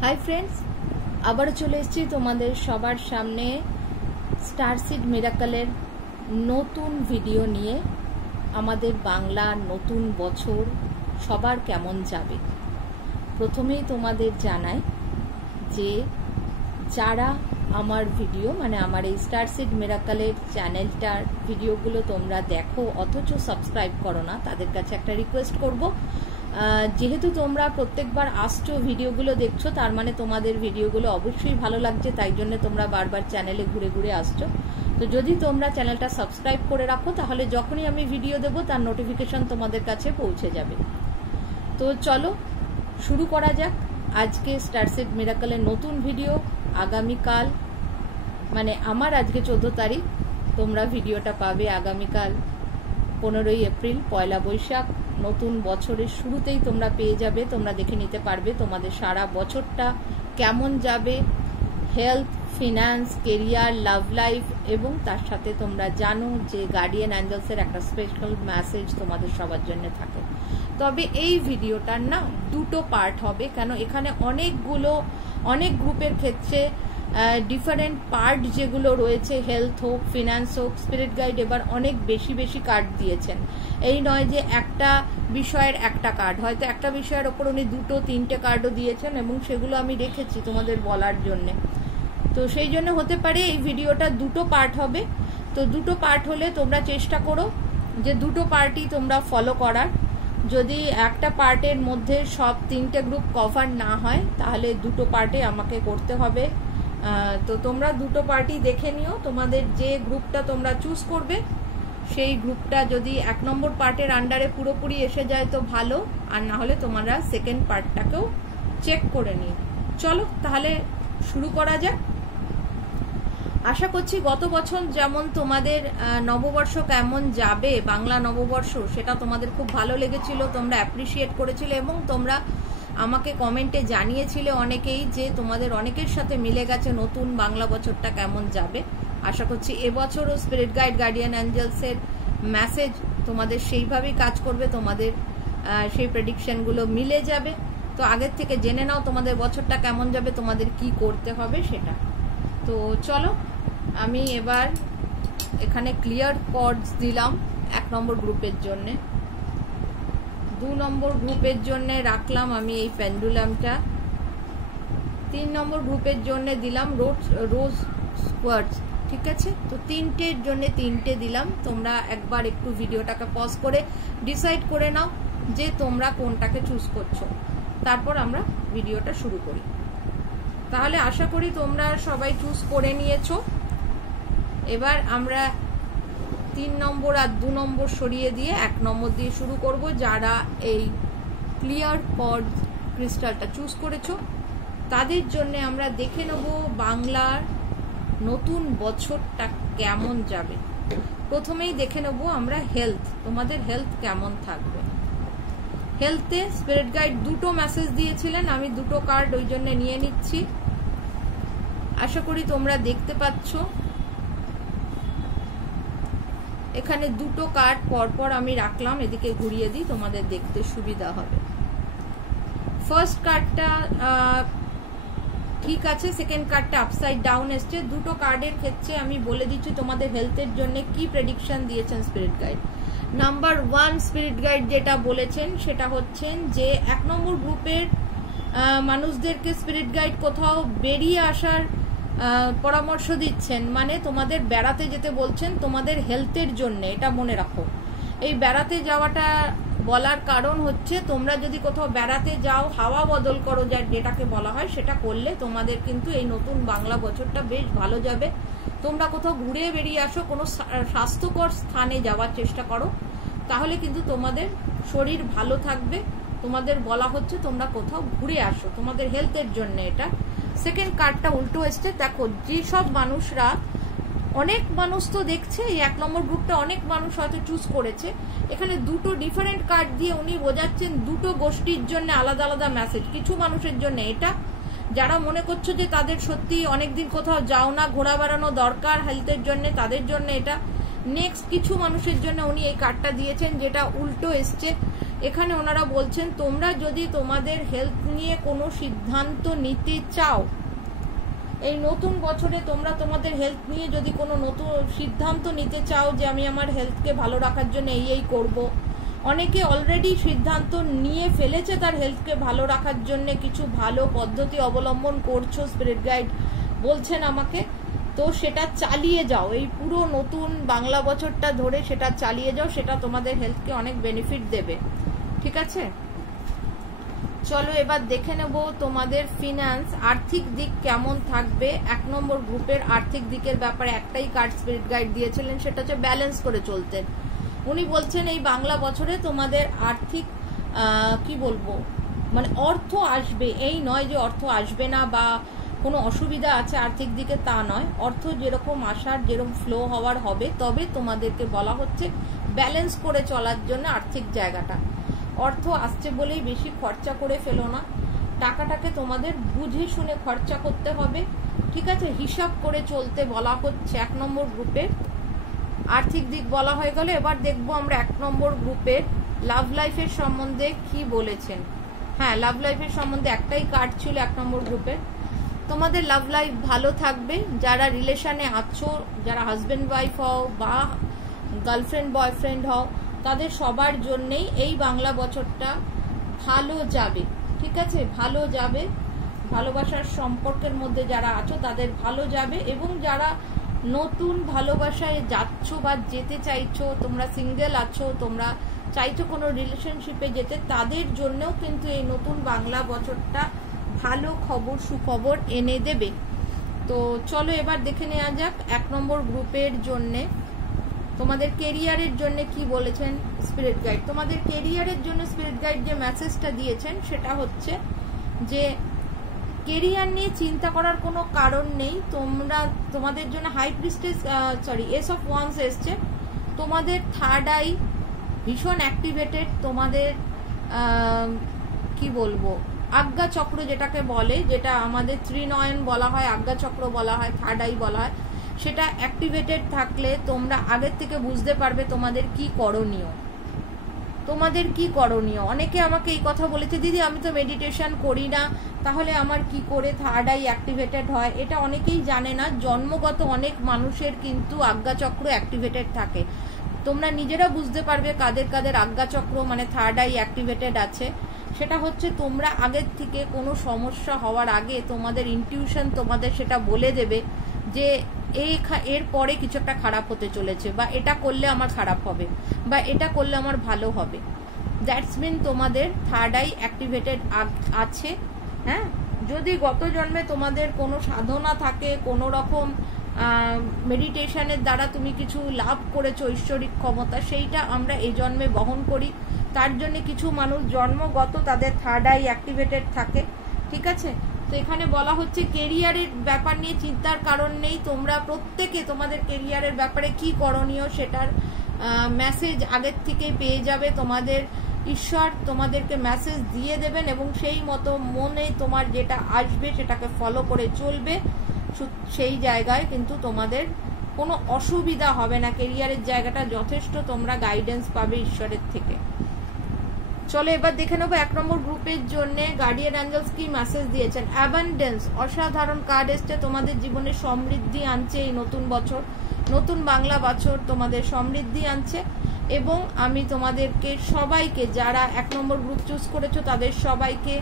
Hi friends, আবারও চলে এসেছি তোমাদের সবার সামনে স্টারসিড মিরাকলের নতুন ভিডিও নিয়ে। আমাদের বাংলার নতুন বছর সবার কেমন যাবে। প্রথমেই তোমাদের জানাই যে যারা আমার ভিডিও আমার এই স্টারসিড মিরাকলের চ্যানেলটার ভিডিওগুলো তোমরা দেখো অথচ সাবস্ক্রাইব করো না, তাদের কাছে একটা রিকোয়েস্ট করব, যেহেতু তোমরা প্রত্যেকবার আসছো ভিডিওগুলো দেখছো, তার মানে তোমাদের ভিডিওগুলো অবশ্যই ভালো লাগছে, তাই জন্য তোমরা বারবার চ্যানেলে ঘুরে ঘুরে আসছো। তো যদি তোমরা চ্যানেলটা সাবস্ক্রাইব করে রাখো তাহলে যখনই আমি ভিডিও দেবো তার নোটিফিকেশন তোমাদের কাছে পৌঁছে যাবে। তো চলো শুরু করা যাক আজকে স্টারসিড মিরাকলের নতুন ভিডিও। আগামীকাল আমার আজকে 14 তারিখ, তোমরা ভিডিওটা পাবে আগামীকাল 15ই এপ্রিল, পয়লা বৈশাখ। নতুন বছরের শুরুতেই তোমরা পেয়ে যাবে, তোমরা দেখে নিতে পারবে তোমাদের সারা বছরটা কেমন যাবে। Health, finance, career, love life এবং তার সাথে তোমরা জানো যে গার্ডিয়ান অ্যাঞ্জেলসের একটা স্পেশাল মেসেজ তোমাদের সবার জন্য থাকে। তবে এই ভিডিওটার না দুটো পার্ট হবে, কেন এখানে অনেক গ্রুপের ক্ষেত্রে ডিফারেন্ট পার্ট যেগুলো রয়েছে, হেলথ হোক, ফিনান্স হোক, স্পিরিট গাইড এবার অনেক বেশি কার্ড দিয়েছেন। এই নয় যে একটা বিষয়ের একটা কার্ড, হয়তো একটা বিষয়ের ওপর উনি 2-3টে কার্ডও দিয়েছেন এবং সেগুলো আমি রেখেছি তোমাদের বলার জন্যে। তো সেই জন্য হতে পারে এই ভিডিওটা দুটো পার্ট হবে। তো দুটো পার্ট হলে তোমরা চেষ্টা করো যে দুটো পার্টই তোমরা ফলো করার। যদি একটা পার্টের মধ্যে সব 3টে গ্রুপ কভার না হয় তাহলে দুটো পার্টে আমাকে করতে হবে। তো তোমরা দুটো পার্টি দেখে নিও, তোমাদের যে গ্রুপটা তোমরা চুজ করবে সেই গ্রুপটা যদি 1 নম্বর পার্টের আন্ডারে পুরোপুরি এসে যায় তো ভালো, আর না হলে তোমরা সেকেন্ড পার্টটাকেও চেক করে নিও। চলো তাহলে শুরু করা যাক। আশা করছি গত বছর যেমন তোমাদের নববর্ষ কেমন যাবে, বাংলা নববর্ষ, সেটা তোমাদের খুব ভালো লেগেছিল, তোমরা অ্যাপ্রিসিয়েট করেছিলে এবং তোমরা আমাকে কমেন্টে জানিয়েছিলে অনেকেই যে তোমাদের অনেকের সাথে মিলে গেছে নতুন বাংলা বছরটা কেমন যাবে। আশা করছি এবছরও স্পিরিট গাইড, গার্ডিয়ান অ্যাঞ্জেলসের মেসেজ তোমাদের সেইভাবেই কাজ করবে, তোমাদের সেই প্রেডিকশনগুলো মিলে যাবে। তো আগের থেকে জেনে নাও তোমাদের বছরটা কেমন যাবে, তোমাদের কি করতে হবে সেটা। তো চলো আমি এবার এখানে ক্লিয়ার কর্ডস দিলাম 1 নম্বর গ্রুপের জন্যে। 2 নম্বর গ্রুপের জন্য রাখলাম আমি এই পেন্ডুলামটা। 3 নম্বর গ্রুপের জন্য দিলাম রোজ স্কোয়ার্টস, ঠিক আছে। তো 3টের জন্য 3টে দিলাম। তোমরা একবার একটু ভিডিওটাকে পজ করে ডিসাইড করে নাও যে তোমরা কোনটাকে চুজ করছো, তারপর আমরা ভিডিওটা শুরু করি। তাহলে আশা করি তোমরা সবাই চুজ করে নিয়েছো। এবার আমরা 3 নম্বর আর 2 নম্বর সরিয়ে দিয়ে 1 নম্বর দিয়ে শুরু করব। যারা এই ক্লিয়ার কর্ড ক্রিস্টালটা চুজ করেছো তাদের জন্য আমরা দেখে নেব বাংলার নতুন বছরটা কেমন যাবে। প্রথমেই দেখে নেব আমরা হেলথ, তোমাদের হেলথ কেমন থাকবে। হেলথে স্পিরিট গাইড 2টো মেসেজ দিয়েছিলেন, আমি 2টো কার্ড ওই জন্য নিয়ে নিচ্ছি। আশা করি তোমরা দেখতে পাচ্ছ এখানে 2টো কার্ড পরপর আমি রাখলাম, এদিকে ঘুরিয়ে দিই তোমাদের দেখতে সুবিধা হবে। ফার্স্ট কার্ডটা ঠিক আছে, সেকেন্ড কার্ডটা আপসাইড ডাউন এসছে। 2টো কার্ডের ক্ষেত্রে আমি বলে দিচ্ছি তোমাদের হেলথের জন্য কি প্রেডিকশন দিয়েছেন spirit guide. Number 1 spirit guide যেটা বলেছেন সেটা হচ্ছেন যে 1 নম্বর গ্রুপের মানুষদেরকে স্পিরিট গাইড কোথাও বেরিয়ে আসার পরামর্শ দিচ্ছেন, তোমাদের বেড়াতে যেতে বলছেন তোমাদের হেলথের জন্য। এটা মনে রাখো, এই বেড়াতে যাওয়াটা বলার কারণ হচ্ছে তোমরা যদি কোথাও বেড়াতে যাও, হাওয়া বদল করো যেটাকে বলা হয়, সেটা করলে তোমাদের কিন্তু এই নতুন বাংলা বছরটা বেশ ভালো যাবে। তোমরা কোথাও ঘুরে বেরিয়ে আসো, কোনো স্বাস্থ্যকর স্থানে যাওয়ার চেষ্টা করো, তাহলে কিন্তু তোমাদের শরীর ভালো থাকবে। তোমাদের বলা হচ্ছে তোমরা কোথাও ঘুরে আসো, তোমাদের হেলথের জন্য এটা। সেকেন্ড কার্ডটা উল্টো এসছে। দেখো যেসব মানুষরা, অনেক মানুষ তো দেখছে এই 1 নম্বর গ্রুপটা অনেক মানুষ হয়তো চুজ করেছে, এখানে 2টো ডিফারেন্ট কার্ড দিয়ে উনি বোঝাচ্ছেন 2টো গোষ্ঠীর জন্য আলাদা আলাদা মেসেজ। কিছু মানুষের জন্য এটা, যারা মনে করছো যে তাদের সত্যি অনেকদিন কোথাও যাও না, ঘোরা বেড়ানো দরকার হেলথের জন্য, তাদের জন্য এটা। নেক্সট কিছু মানুষের জন্য উনি এই কার্ডটা দিয়েছেন যেটা উল্টো এসছে, এখানে ওনারা বলছেন তোমরা যদি তোমাদের হেলথ নিয়ে কোনো সিদ্ধান্ত নিতে চাও, এই নতুন বছরে তোমরা তোমাদের হেলথ নিয়ে যদি কোনো নতুন সিদ্ধান্ত নিতে চাও যে আমি আমার হেলথকে ভালো রাখার জন্য এই করব, অনেকে অলরেডি সিদ্ধান্ত নিয়ে ফেলেছে তার হেলথকে ভালো রাখার জন্য, কিছু ভালো পদ্ধতি অবলম্বন করছো, স্পিরিট গাইড বলছেন আমাকে, তো সেটা চালিয়ে যাও। এই পুরো নতুন বাংলা বছরটা ধরে সেটা চালিয়ে যাও, সেটা তোমাদের হেলথকে অনেক বেনিফিট দেবে। ঠিক আছে, চলো এবার দেখে নেব তোমাদের ফিনান্স, আর্থিক দিক কেমন থাকবে। 1 নম্বর গ্রুপের আর্থিক দিকের ব্যাপারে একটাই কার্ড স্পিরিট গাইড দিয়েছিলেন, সেটা হচ্ছে ব্যালেন্স করে চলতে। উনি বলছেন এই বাংলা বছরে তোমাদের আর্থিক কি বলবো, মানে অর্থ আসবে, এই নয় যে অর্থ আসবে না বা কোনো অসুবিধা আছে আর্থিক দিকে, তা নয়। অর্থ যেরকম আসার, যেরকম ফ্লো হওয়ার হবে, তবে তোমাদেরকে বলা হচ্ছে ব্যালেন্স করে চলার জন্য আর্থিক জায়গাটা। অর্থ আসছে বলেই বেশি খরচা করে ফেলো না, টাকাটাকে তোমাদের বুঝে শুনে খরচা করতে হবে। ঠিক আছে, হিসাব করে চলতে বলা হচ্ছে 1 নম্বর গ্রুপের আর্থিক দিক বলা হয়ে গেল। এবার দেখবো আমরা 1 নম্বর গ্রুপের লাভ লাইফের সম্বন্ধে কি বলেছেন। হ্যাঁ, লাভ লাইফের সম্বন্ধে একটাই কার্ড ছিল 1 নম্বর গ্রুপের। তোমাদের লাভ লাইফ ভালো থাকবে, যারা রিলেশনে আছো, যারা হাজবেন্ড ওয়াইফ হও বা গার্লফ্রেন্ড বয়ফ্রেন্ড হও, তাদের সবার জন্যেই এই বাংলা বছরটা ভালো যাবে। ঠিক আছে, ভালো যাবে, ভালোবাসার সম্পর্কের মধ্যে যারা আছো তাদের ভালো যাবে, এবং যারা নতুন ভালোবাসায় যাচ্ছ বা যেতে চাইছো, তোমরা সিঙ্গেল আছো, তোমরা চাইছো কোনো রিলেশনশিপে যেতে, তাদের জন্যও কিন্তু এই নতুন বাংলা বছরটা ভালো খবর, সুখবর এনে দেবে। তো চলো এবার দেখে নেওয়া যাক 1 নম্বর গ্রুপের জন্যে তোমাদের কেরিয়ারের জন্য কি বলেছেন স্পিরিট গাইড। তোমাদের কেরিয়ারের জন্য স্পিরিট গাইড যে মেসেজটা দিয়েছেন সেটা হচ্ছে যে কেরিয়ার নিয়ে চিন্তা করার কোনো কারণ নেই। তোমাদের জন্য high priestess ace of wands এসছে, তোমাদের থার্ড আই ভীষণ অ্যাক্টিভেটেড, তোমাদের কি বলবো আজ্ঞা চক্র যেটাকে বলে, যেটা আমাদের ত্রিনয়ন বলা হয়, আজ্ঞা চক্র বলা হয়, থার্ড আই বলা হয়, সেটা অ্যাক্টিভেটেড থাকলে তোমরা আগের থেকে বুঝতে পারবে তোমাদের কি করণীয়, তোমাদের কি করণীয়। অনেকে আমাকে এই কথা বলেছে, দিদি আমি তো মেডিটেশন করি না, তাহলে আমার কি করে থার্ড আই অ্যাক্টিভেটেড হয়। এটা অনেকেই জানে না, জন্মগত অনেক মানুষের কিন্তু আজ্ঞা চক্র অ্যাক্টিভেটেড থাকে। তোমরা নিজেরা বুঝতে পারবে কাদের কাদের আজ্ঞা চক্র মানে থার্ড আই অ্যাক্টিভেটেড আছে। সেটা হচ্ছে তোমরা আগের থেকে কোনো সমস্যা হওয়ার আগে তোমাদের ইনটিউশন তোমাদের সেটা বলে দেবে যে এর পরে কিছু একটা খারাপ হতে চলেছে, বা এটা করলে আমার খারাপ হবে, বা এটা করলে আমার ভালো হবে। দ্যাটস মিন তোমাদের থার্ড আই অ্যাক্টিভেটেড আছে। হ্যাঁ, যদি গত জন্মে তোমাদের কোনো সাধনা থাকে, কোনো রকম মেডিটেশনের দ্বারা তুমি কিছু লাভ করেছো ঐশ্বরিক ক্ষমতা, সেইটা আমরা এই জন্মে বহন করি। তার জন্য কিছু মানুষ জন্মগত তাদের থার্ড আই অ্যাক্টিভেটেড থাকে। ঠিক আছে, তো এখানে বলা হচ্ছে কেরিয়ারের ব্যাপার নিয়ে চিন্তার কারণ নেই, তোমরা প্রত্যেকে তোমাদের কেরিয়ারের ব্যাপারে কি করণীয় সেটার মেসেজ আগের থেকে পেয়ে যাবে। তোমাদের ঈশ্বর তোমাদেরকে মেসেজ দিয়ে দেবেন, এবং সেই মতো মনে তোমার যেটা আসবে সেটাকে ফলো করে চলবে। সেই জায়গায় কিন্তু তোমাদের কোনো অসুবিধা হবে না, কেরিয়ারের জায়গাটা যথেষ্ট তোমরা গাইডেন্স পাবে ঈশ্বরের থেকে। চলো এবার দেখে নেবো 1 নম্বর গ্রুপের জন্য গার্ডিয়ান অ্যাঞ্জেলস কি মেসেজ দিয়েছেন। অ্যাবান্ডেন্স, অসাধারণ কার্ড এসছে, তোমাদের জীবনে সমৃদ্ধি আনছে এই নতুন বছর, নতুন বাংলা বছর তোমাদের সমৃদ্ধি আনছে। এবং আমি তোমাদেরকে সবাইকে, যারা 1 নম্বর গ্রুপ চুজ করেছো তাদের সবাইকে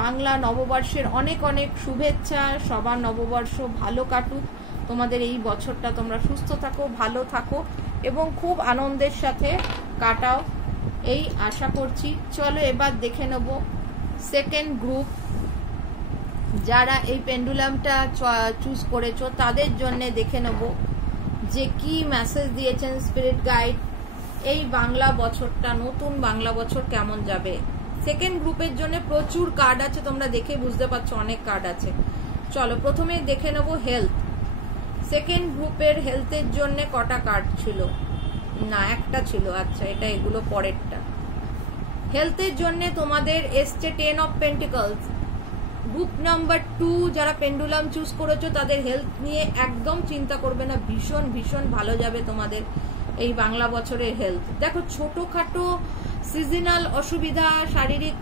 বাংলা নববর্ষের অনেক অনেক শুভেচ্ছা। সবার নববর্ষ ভালো কাটুক, তোমাদের এই বছরটা তোমরা সুস্থ থাকো, ভালো থাকো এবং খুব আনন্দের সাথে কাটাও, এই আশা করছি। চলো এবার দেখে নেব সেকেন্ড গ্রুপ, যারা এই পেন্ডুলামটা চুজ করেছো তাদের জন্য দেখে নেব যে কি মেসেজ দিয়েছেন স্পিরিট গাইড। এই বাংলা বছরটা, নতুন বাংলা বছর কেমন যাবে। সেকেন্ড গ্রুপের জন্য প্রচুর কার্ড আছে, তোমরা দেখে বুঝতে পারছো অনেক কার্ড আছে। চলো প্রথমে দেখে নেব হেলথ। সেকেন্ড গ্রুপের হেলথের জন্য কটা কার্ড ছিল, না একটা ছিল, আচ্ছা এটা এগুলো পরেরটা। হেলথের জন্য তোমাদের এসছে 10 অফ পেন্টিকলস। গ্রুপ নাম্বার 2 যারা পেন্ডুলাম চুজ করেছো তাদের হেলথ নিয়ে একদম চিন্তা করবে না, ভীষণ ভীষণ ভালো যাবে তোমাদের এই বাংলা বছরের হেলথ। দেখো ছোটখাটো সিজনাল অসুবিধা, শারীরিক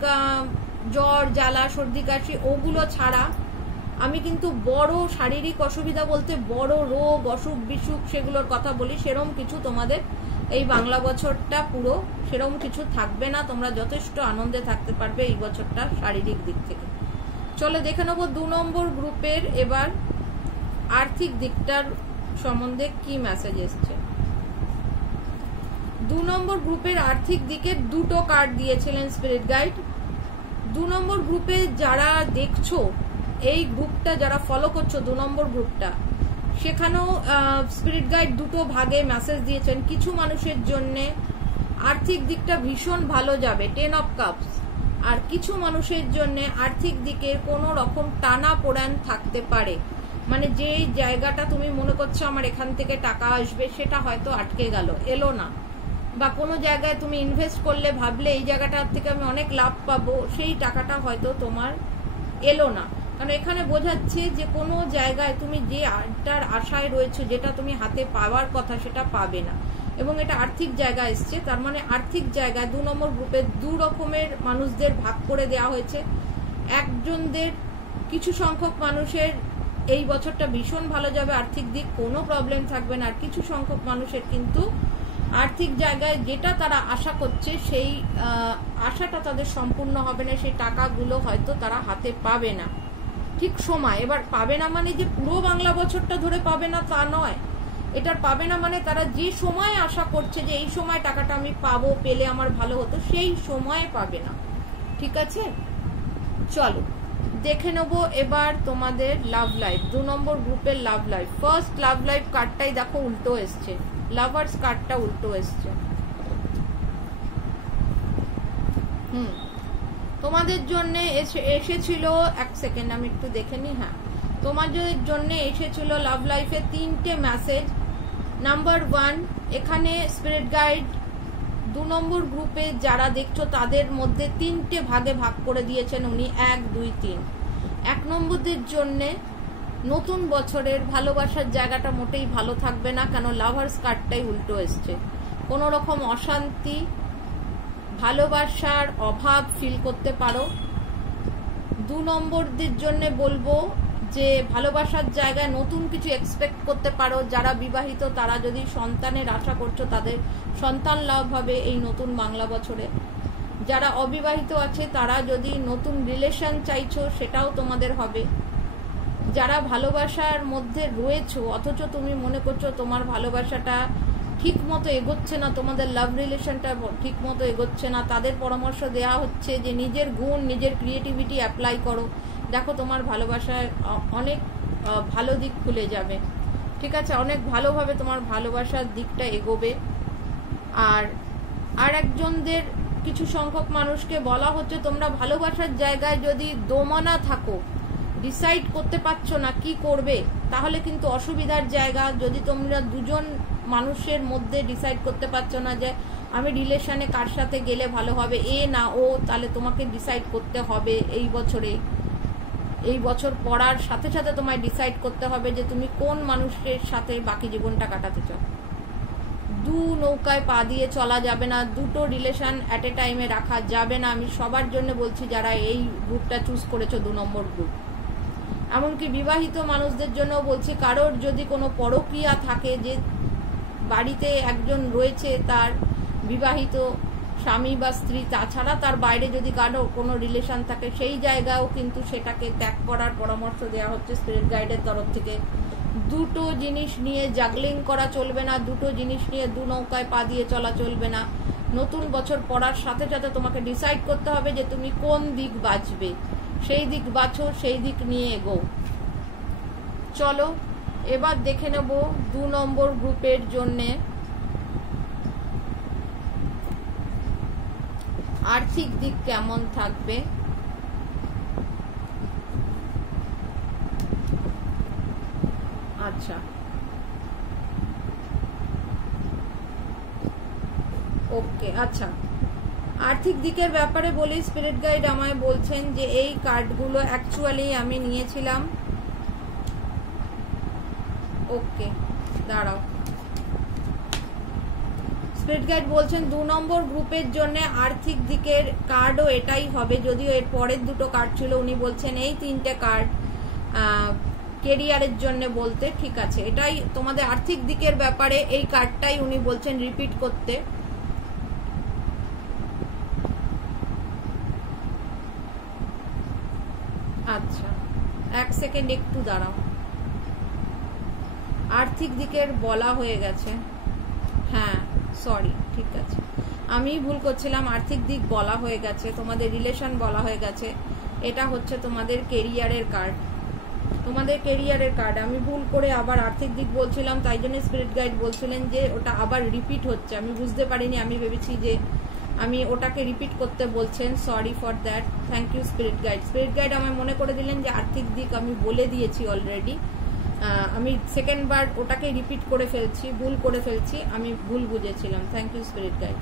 জ্বর, জ্বালা, সর্দি, কাশি, ওগুলো ছাড়া আমি কিন্তু বড় শারীরিক অসুবিধা বলতে বড় রোগ, অসুখ বিসুখ সেগুলোর কথা বলি। সেরম কিছু তোমাদের এই বাংলা বছরটা পুরো সেরম কিছু থাকবে না। তোমরা যথেষ্ট আনন্দে থাকতে পারবে এই বছরটা শারীরিক দিক থেকে। চলো দেখে নেবো 2 নম্বর গ্রুপের এবার আর্থিক দিকটার সম্বন্ধে কি মেসেজ এসছে। 2 নম্বর গ্রুপের আর্থিক দিকে দুটো কার্ড দিয়েছিলেন স্পিরিট গাইড। 2 নম্বর গ্রুপে যারা দেখছো, এই গ্রুপটা যারা ফলো করছো 2 নম্বর গ্রুপটা, সেখানেও স্পিরিট গাইড দুটো ভাগে মেসেজ দিয়েছেন। কিছু মানুষের জন্য আর্থিক দিকটা ভীষণ ভালো যাবে, 10 অফ কাপস। আর কিছু মানুষের জন্য আর্থিক দিকে কোনো রকম টানা পোড়েন থাকতে পারে। মানে যে জায়গাটা তুমি মনে করছো আমার এখান থেকে টাকা আসবে, সেটা হয়তো আটকে গেল, এলো না। বা কোনো জায়গায় তুমি ইনভেস্ট করলে ভাবলে এই জায়গাটার থেকে আমি অনেক লাভ পাবো, সেই টাকাটা হয়তো তোমার এলো না। কারণ এখানে বোঝাচ্ছে যে কোনো জায়গায় তুমি যেটার আশায় রয়েছে, যেটা তুমি হাতে পাওয়ার কথা, সেটা পাবে না। এবং এটা আর্থিক জায়গা এসছে, তার মানে আর্থিক জায়গায় 2 নম্বর গ্রুপে 2 রকমের মানুষদের ভাগ করে দেওয়া হয়েছে। একজনদের কিছু সংখ্যক মানুষের এই বছরটা ভীষণ ভালো যাবে, আর্থিক দিক কোনো প্রবলেম থাকবে না। আর কিছু সংখ্যক মানুষের কিন্তু আর্থিক জায়গায় যেটা তারা আশা করছে সেই আশাটা তাদের সম্পূর্ণ হবে না, সেই টাকাগুলো হয়তো তারা হাতে পাবে না ঠিক সময়। এবার পাবে না মানে যে পুরো বাংলা বছরটা ধরে পাবে না তা নয়, এটার পাবে না মানে তারা যে সময় আশা করছে যে এই সময় টাকাটা আমি পাবো, পেলে আমার ভালো হতো, সেই সময়ে পাবে না। ঠিক আছে, চলো দেখে নেবো এবার তোমাদের লাভ লাইফ। 2 নম্বর গ্রুপের love life. First love life কার্ডটাই দেখো উল্টো এসছে, লাভার্স কার্ডটা উল্টো এসছে। তোমাদের জন্য এসেছিল, এক সেকেন্ড আমি একটু দেখে নি। হ্যাঁ, তোমাদের জন্য এসেছিল লাভ লাইফে 3টে মেসেজ। নাম্বার 1, এখানে স্পিরিট গাইড 2 নম্বর গ্রুপে যারা দেখছো তাদের মধ্যে 3টে ভাগে ভাগ করে দিয়েছেন উনি, 1, 2, 3। 1 নম্বরদের জন্য নতুন বছরের ভালোবাসার জায়গাটা মোটেই ভালো থাকবে না, কেন লাভার্স কার্ডটাই উল্টো এসছে। কোনো রকম অশান্তি, ভালোবাসার অভাব ফিল করতে পারো। 2 নম্বরদের জন্য বলবো যে ভালোবাসার জায়গায় নতুন কিছু এক্সপেক্ট করতে পারো। যারা বিবাহিত তারা যদি সন্তানের আশা করছো, তাদের সন্তান লাভ হবে এই নতুন বাংলা বছরে। যারা অবিবাহিত আছে তারা যদি নতুন রিলেশন চাইছো, সেটাও তোমাদের হবে। যারা ভালোবাসার মধ্যে রয়েছো অথচ তুমি মনে করছো তোমার ভালোবাসাটা ঠিক মতো এগোচ্ছে না, তোমাদের লাভ রিলেশনটা ঠিক মতো এগোচ্ছে না, তাদের পরামর্শ দেওয়া হচ্ছে যে নিজের গুণ, নিজের ক্রিয়েটিভিটি অ্যাপ্লাই করো। দেখো তোমার ভালোবাসায় অনেক ভালো দিক খুলে যাবে। ঠিক আছে, অনেক ভালোভাবে তোমার ভালোবাসার দিকটা এগোবে। আর একজনদের কিছু সংখ্যক মানুষকে বলা হচ্ছে তোমরা ভালোবাসার জায়গায় যদি দোমনা থাকো, ডিসাইড করতে পারছো না কি করবে, তাহলে কিন্তু অসুবিধার জায়গা। যদি তোমরা দুজন মানুষের মধ্যে ডিসাইড করতে পারছো না যে আমি রিলেশনে কার সাথে গেলে ভালো হবে, এ না ও, তাহলে তোমাকে ডিসাইড করতে হবে এই বছরে। এই বছর পড়ার সাথে সাথে তোমায় ডিসাইড করতে হবে যে তুমি কোন মানুষের সাথে বাকি জীবনটা কাটাতে চাও। 2 নৌকায় পা দিয়ে চলা যাবে না, 2টো রিলেশন অ্যাট এ টাইমে রাখা যাবে না। আমি সবার জন্য বলছি যারা এই গ্রুপটা চুজ করেছো 2 নম্বর গ্রুপ। এমনকি বিবাহিত মানুষদের জন্য বলছি, কারোর যদি কোনো পরকীয়া থাকে, যে বাড়িতে একজন রয়েছে তার বিবাহিত স্বামী বা স্ত্রী, তাছাড়া তার বাইরে যদি কারো কোনো রিলেশন থাকে, সেই জায়গায়ও কিন্তু সেটাকে ত্যাগ করার পরামর্শ দেওয়া হচ্ছে স্পিরিট গাইডের তরফ থেকে। 2টো জিনিস নিয়ে জাগলিং করা চলবে না, 2টো জিনিস নিয়ে 2 নৌকায় পা দিয়ে চলা চলবে না। নতুন বছর পড়ার সাথে সাথে তোমাকে ডিসাইড করতে হবে যে তুমি কোন দিক বাঁচবে, সেই দিক বাছো, সেই দিক নিয়ে এগো। চলো এবার দেখে নেব 2 নম্বর গ্রুপের জন্যে আর্থিক দিক কেমন থাকবে। আচ্ছা, ওকে, আচ্ছা, আর্থিক দিকের ব্যাপারে বলি। স্পিরিট গাইড আমায় বলছেন যে এই কার্ডগুলো অ্যাকচুয়ালি আমি নিয়েছিলাম। ওকে, দাঁড়াও। স্পিরিট গাইড বলছেন 2 নম্বর গ্রুপের জন্য আর্থিক দিকের কার্ডও এটাই হবে, যদিও এর পরের দুটো কার্ড ছিল। উনি বলছেন এই 3টে কার্ড কেরিয়ারের জন্য বলতে, ঠিক আছে, এটাই তোমাদের আর্থিক দিকের ব্যাপারে এই কার্ডটাই উনি বলছেন রিপিট করতে। আচ্ছা, 1 সেকেন্ড একটু দাঁড়াও। আর্থিক দিকের বলা হয়ে গেছে, হ্যাঁ সরি, ঠিক আছে, আমি ভুল করছিলাম, আর্থিক দিক বলা হয়ে গেছে, তোমাদের রিলেশন বলা হয়ে গেছে। এটা হচ্ছে তোমাদের কেরিয়ারের কার্ড, তোমাদের কেরিয়ারের কার্ড। আমি ভুল করে আবার আর্থিক দিক বলছিলাম, তাই জন্য স্পিরিট গাইড বলছিলেন যে ওটা আবার রিপিট হচ্ছে। আমি বুঝতে পারিনি, আমি ভেবেছি যে আমি ওটাকে রিপিট করতে বলছেন, sorry for that. Thank you spirit guide. Spirit guide আমায় মনে করে দিলেন যে আর্থিক দিক আমি বলে দিয়েছি অলরেডি, আমি সেকেন্ড বার ওটাকে রিপিট করে ফেলছি, ভুল করে ফেলছি, আমি ভুল বুঝেছিলাম। Thank you spirit guide.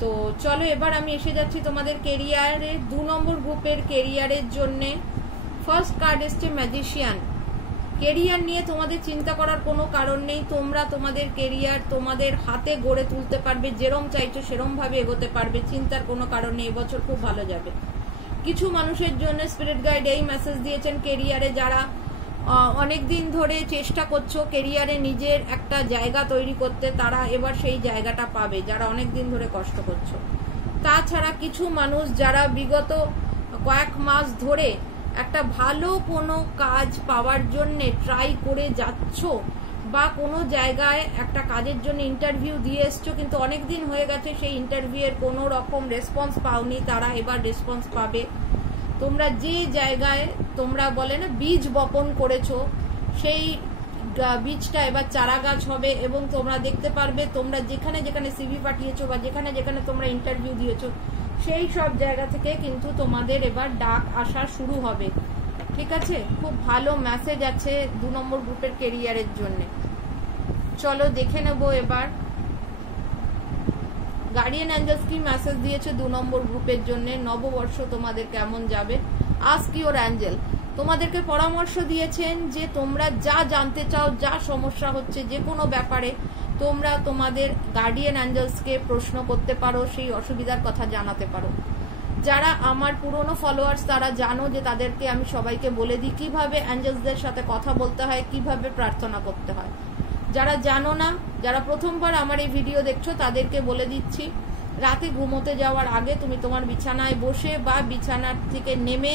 তো চলো এবার আমি এসে যাচ্ছি তোমাদের কেরিয়ারের 2 নম্বর গ্রুপের কেরিয়ারের জন্যে। ফার্স্ট কার্ড এসছে ম্যাজিশিয়ান। কেরিয়ার নিয়ে তোমাদের চিন্তা করার কোনো কারণ নেই, তোমরা তোমাদের কেরিয়ার তোমাদের হাতে গড়ে তুলতে পারবে, যেরম চাইছো সেরম ভাবে এগোতে পারবে, চিন্তার কোনো কারণ নেই, এবছর খুব ভালো যাবে। কিছু মানুষের জন্য স্পিরিট গাইড এই মেসেজ দিয়েছেন, কেরিয়ারে যারা অনেক দিন ধরে চেষ্টা করছো কেরিয়ারে নিজের একটা জায়গা তৈরি করতে, তারা এবার সেই জায়গাটা পাবে, যারা অনেক দিন ধরে কষ্ট করছো। তাছাড়া কিছু মানুষ যারা বিগত কয়েক মাস ধরে একটা ভালো কোনো কাজ পাওয়ার জন্য ট্রাই করে যাচ্ছ, বা কোনো জায়গায় একটা কাজের জন্য ইন্টারভিউ দিয়ে এসছো, কিন্তু অনেক দিন হয়ে গেছে সেই ইন্টারভিউয়ের কোনো রকম রেসপন্স পাওনি, তারা এবার রেসপন্স পাবে। তোমরা যে জায়গায় তোমরা বলে না বীজ বপন করেছো, সেই বীজটা এবার চারা গাছ হবে, এবং তোমরা দেখতে পারবে তোমরা যেখানে যেখানে সিভি পাঠিয়েছো বা যেখানে যেখানে তোমরা ইন্টারভিউ দিয়েছো, সেই সব জায়গা থেকে কিন্তু তোমাদের এবার ডাক আসা শুরু হবে। ঠিক আছে, খুব ভালো মেসেজ আছে 2 নম্বর গ্রুপের কেরিয়ারের জন্য। চলো দেখে নেব এবার গার্ডিয়ান অ্যাঞ্জেলস কি মেসেজ দিয়েছে 2 নম্বর গ্রুপের জন্য। নববর্ষ তোমাদের কেমন যাবে? Ask your Angel. তোমাদেরকে পরামর্শ দিয়েছেন যে তোমরা যা জানতে চাও, যা সমস্যা হচ্ছে যে কোনো ব্যাপারে, তোমরা তোমাদের গার্ডিয়ান অ্যাঞ্জেলসকে প্রশ্ন করতে পারো, সেই অসুবিধার কথা জানাতে পারো। যারা আমার পুরনো ফলোয়ার্স তারা জানো যে তাদেরকে আমি সবাইকে বলে দিই কিভাবে অ্যাঞ্জেলসদের সাথে কথা বলতে হয়, কিভাবে প্রার্থনা করতে হয়। যারা জানো না, যারা প্রথমবার আমার এই ভিডিও দেখছো, তাদেরকে বলে দিচ্ছি, রাতে ঘুমোতে যাওয়ার আগে তুমি তোমার বিছানায় বসে বা বিছানার থেকে নেমে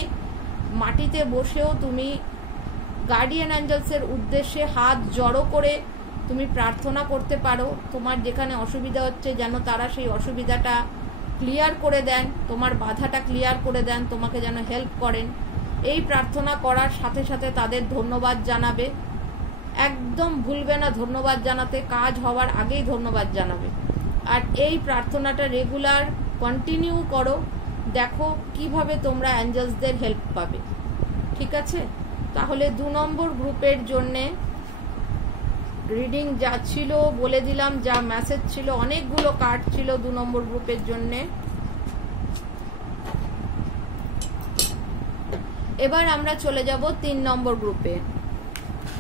মাটিতে বসেও তুমি গার্ডিয়ান অ্যাঞ্জেলসের উদ্দেশ্যে হাত জড়ো করে তুমি প্রার্থনা করতে পারো। তোমার যেখানে অসুবিধা হচ্ছে যেন তারা সেই অসুবিধাটা ক্লিয়ার করে দেন, তোমার বাধাটা ক্লিয়ার করে দেন, তোমাকে যেন হেল্প করেন। এই প্রার্থনা করার সাথে সাথে তাদের ধন্যবাদ জানাবে, একদম ভুলবে না ধন্যবাদ জানাতে, কাজ হওয়ার আগেই ধন্যবাদ জানাবে। আর এই প্রার্থনাটা রেগুলার কন্টিনিউ করো, দেখো কিভাবে তোমরা অ্যাঞ্জেলসদের হেল্প পাবে। ঠিক আছে, তাহলে 2 নম্বর গ্রুপের জন্যে রিডিং যা ছিল বলে দিলাম, যা মেসেজ ছিল, অনেকগুলো কার্ড ছিল 2 নম্বর গ্রুপের জন্যে। এবার আমরা চলে যাব 3 নম্বর গ্রুপে,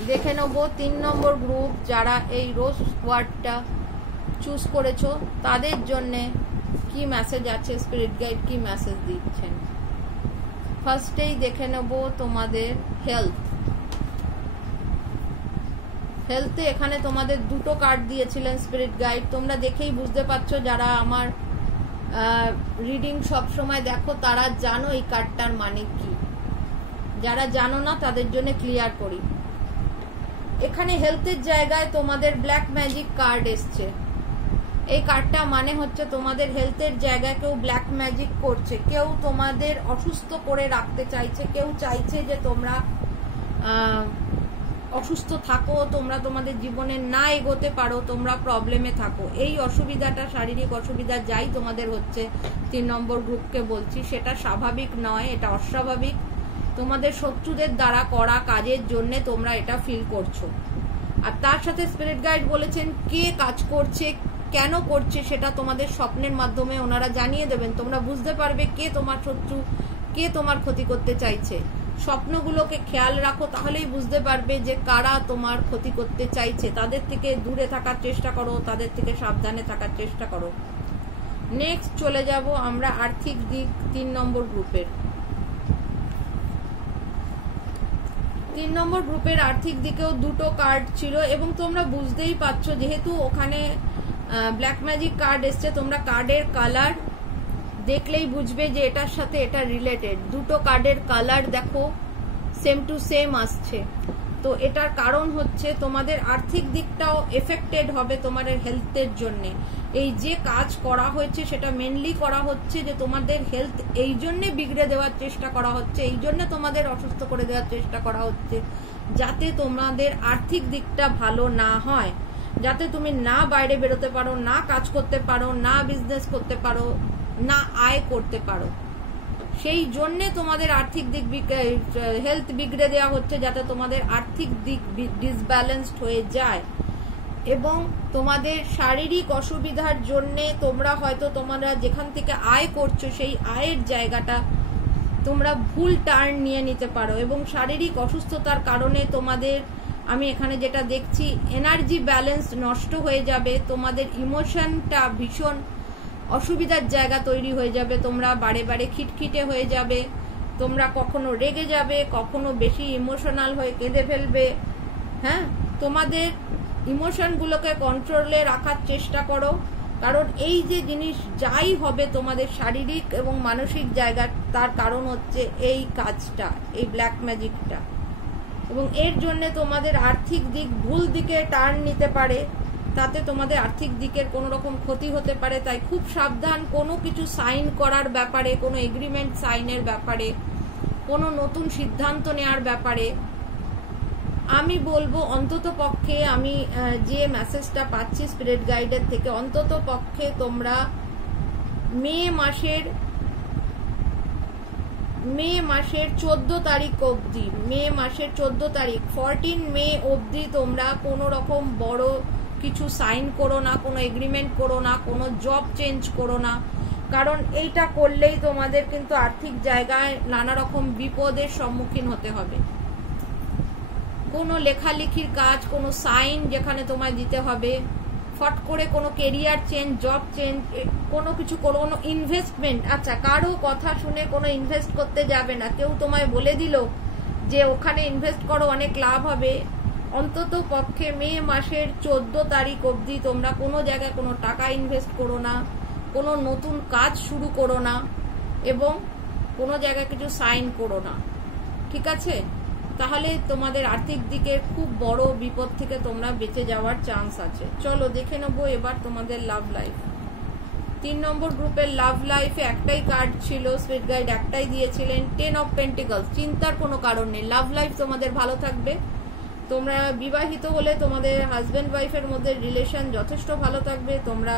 দেখে নেব 3 নম্বর গ্রুপ যারা এই রোজ ওয়ার্ডটা চুজ করেছো তাদের জন্যে কি মেসেজ আছে, স্পিরিট গাইড কি মেসেজ দিচ্ছেন। ফার্স্টেই দেখে নেব তোমাদের হেলথে এখানে তোমাদের 2টো কার্ড দিয়েছিলেন স্পিরিট গাইড। তোমরা দেখেই বুঝতে পারছো, যারা আমার রিডিং সব সময় দেখো তারা জানো এই কার্ডটার মানে কি, যারা জানো না তাদের জন্য ক্লিয়ার করি। এখানে হেলথের জায়গায় তোমাদের ব্ল্যাক ম্যাজিক কার্ড এসছে। এই কার্ডটা মানে হচ্ছে তোমাদের হেলথের জায়গায় কেউ ব্ল্যাক ম্যাজিক করছে, কেউ তোমাদের অসুস্থ করে রাখতে চাইছে, কেউ চাইছে যে তোমরা অসুস্থ থাকো, তোমরা তোমাদের জীবনে না এগোতে পারো, তোমরা প্রবলেমে থাকো। এই অসুবিধাটা, শারীরিক অসুবিধা যাই তোমাদের হচ্ছে, 3 নম্বর গ্রুপকে বলছি, সেটা স্বাভাবিক নয়, এটা অস্বাভাবিক। তোমাদের শত্রুদের দ্বারা করা কাজের জন্য তোমরা এটা ফিল করছো। আর তার সাথে স্পিরিট গাইড বলেছেন কে কাজ করছে, কেন করছে, সেটা তোমাদের স্বপ্নের মাধ্যমে ওনারা জানিয়ে দেবেন। তোমরা বুঝতে পারবে কে তোমার শত্রু, কে তোমার ক্ষতি করতে চাইছে। স্বপ্নগুলোকে খেয়াল রাখো, তাহলেই বুঝতে পারবে যে কারা তোমার ক্ষতি করতে চাইছে। তাদের থেকে দূরে থাকার চেষ্টা করো, তাদের থেকে সাবধানে থাকার চেষ্টা করো। নেক্সট চলে যাব আমরা আর্থিক দিক 3 নম্বর গ্রুপের। 3 নম্বর গ্রুপের আর্থিক দিকেও দুটো কার্ড ছিল এবং তোমরা বুঝতেই পারছো যেহেতু ওখানে ব্ল্যাক ম্যাজিক কার্ড এসছে, তোমরা কার্ডের কালার দেখলেই বুঝবে যে এটার সাথে এটা রিলেটেড। দুটো কার্ডের কালার দেখো সেম টু সেম আসছে। তো এটার কারণ হচ্ছে তোমাদের আর্থিক দিকটাও এফেক্টেড হবে তোমাদের হেলথের জন্য। এই যে কাজ করা হয়েছে সেটা মেনলি করা হচ্ছে যে তোমাদের হেলথ এই জন্যে বিগড়ে দেওয়ার চেষ্টা করা হচ্ছে, এই জন্য তোমাদের অসুস্থ করে দেওয়ার চেষ্টা করা হচ্ছে, যাতে তোমাদের আর্থিক দিকটা ভালো না হয়, যাতে তুমি না বাইরে বেরোতে পারো, না কাজ করতে পারো, না বিজনেস করতে পারো, না আয় করতে পারো। সেই জন্যে তোমাদের আর্থিক দিক হেলথ বিগড়ে দেওয়া হচ্ছে, যাতে তোমাদের আর্থিক দিক ডিসব্যালেন্সড হয়ে যায় এবং তোমাদের শারীরিক অসুবিধার জন্যে তোমরা হয়তো তোমরা যেখান থেকে আয় করছো সেই আয়ের জায়গাটা তোমরা ভুল টার্ন নিয়ে নিতে পারো এবং শারীরিক অসুস্থতার কারণে তোমাদের, আমি এখানে যেটা দেখছি, এনার্জি ব্যালেন্স নষ্ট হয়ে যাবে, তোমাদের ইমোশনটা ভীষণ অসুবিধার জায়গা তৈরি হয়ে যাবে, তোমরা বারে বারে খিটখিটে হয়ে যাবে, তোমরা কখনো রেগে যাবে, কখনো বেশি ইমোশনাল হয়ে কেঁদে ফেলবে। হ্যাঁ, তোমাদের ইমোশনগুলোকে কন্ট্রোলে রাখার চেষ্টা করো, কারণ এই যে জিনিস যাই হবে তোমাদের শারীরিক এবং মানসিক জায়গা, তার কারণ হচ্ছে এই কাজটা, এই ব্ল্যাক ম্যাজিকটা, এবং এর জন্য তোমাদের আর্থিক দিক ভুল দিকে টার্ন নিতে পারে, তাতে তোমাদের আর্থিক দিকের কোনো রকম ক্ষতি হতে পারে। তাই খুব সাবধান কোনো কিছু সাইন করার ব্যাপারে, কোনো এগ্রিমেন্ট সাইনের ব্যাপারে, কোনো নতুন সিদ্ধান্ত নেওয়ার ব্যাপারে। আমি বলবো অন্তত পক্ষে, আমি যে মেসেজটা পাচ্ছি স্পিরিট গাইডের থেকে, অন্তত পক্ষে তোমরা মে মাসের 14 তারিখ অবধি, মে মাসের 14 তারিখ 14 মে অবধি তোমরা কোনো রকম বড় কিছু সাইন করো না, কোনো এগ্রিমেন্ট করো না, কোনো জব চেঞ্জ করো না, কারণ এইটা করলেই তোমাদের কিন্তু আর্থিক জায়গায় নানা রকম বিপদের সম্মুখীন হতে হবে। কোনো লেখালেখির কাজ, কোনো সাইন যেখানে তোমায় দিতে হবে, ফট করে কোনো কেরিয়ার চেঞ্জ, জব চেঞ্জ, কোনো কিছু, কোনো ইনভেস্টমেন্ট। আচ্ছা, কারো কথা শুনে কোনো ইনভেস্ট করতে যাবে না। কেউ তোমায় বলে দিল যে ওখানে ইনভেস্ট করো, অনেক লাভ হবে, অন্তত পক্ষে মে মাসের 14 তারিখ অবধি তোমরা কোনো জায়গায় কোনো টাকা ইনভেস্ট করো না, কোনো নতুন কাজ শুরু করো না এবং কোনো জায়গায় কিছু সাইন করো না, ঠিক আছে? তাহলে তোমাদের আর্থিক দিকের খুব বড় বিপদ থেকে তোমরা বেঁচে যাওয়ার চান্স আছে। চলো দেখে নেবো এবার তোমাদের লাভ লাইফ। 3 নম্বর গ্রুপের লাভ লাইফে একটাই কার্ড ছিল, স্পিরিট গাইড একটাই দিয়েছিলেন, 10 অফ পেন্টিকলস। চিন্তার কোনো কারণ নেই, লাভ লাইফ তোমাদের ভালো থাকবে। তোমরা বিবাহিত হলে তোমাদের হাজব্যান্ড ওয়াইফের মধ্যে রিলেশন যথেষ্ট ভালো থাকবে, তোমরা